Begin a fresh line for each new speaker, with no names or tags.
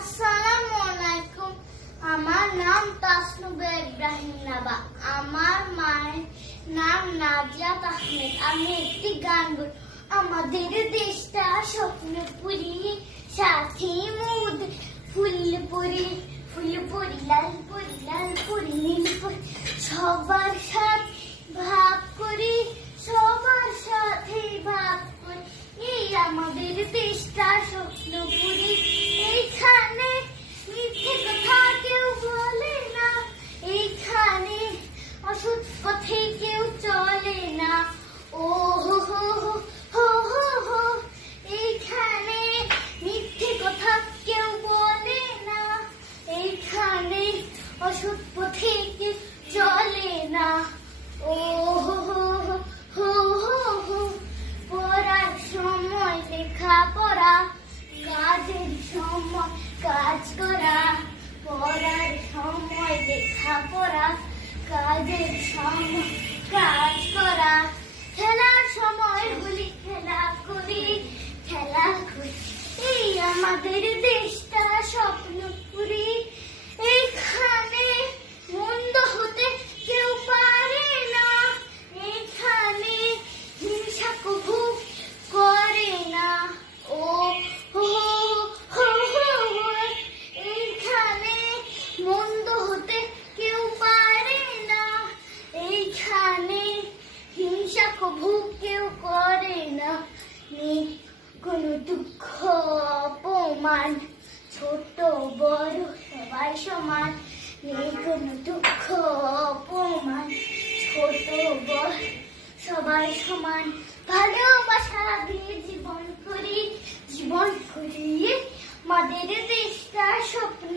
আসসালামু আলাইকুম। আমার নাম তাসনুবে ইব্রাহিম নাবা। আমার মায়ের নাম নাজিয়াত আহমেদ। আমি একটি গান বল। আমাদের দেশটা স্বপ্নপুরি সাথী মুদ ফুলপুরি ফুলপুরি লালপুরি লালপুরি নীলপুরি সবার সাথে ভাগ করি, সবার সাথে ভাগ করি। এই আমাদের দেশটা স্বপ্নপুরি অসৎ পথে চলে না। ও হো হো হো পড়ার সময় লেখা পড়া কাজের সময় কাজ করা, পড়ার সময় লেখা পড়া কাজের সময় কাজ করা। খেলার সময় গুলি খেলা করি খেলা করি, এই আমাদের দুঃখ অপমান ছোট বড় সবাই সমান। কোনো দুঃখ অপমান ছোট বড় সবাই সমান। ভালোবাসা দিয়ে জীবন করি জীবন করি মাদের দেশটা স্বপ্ন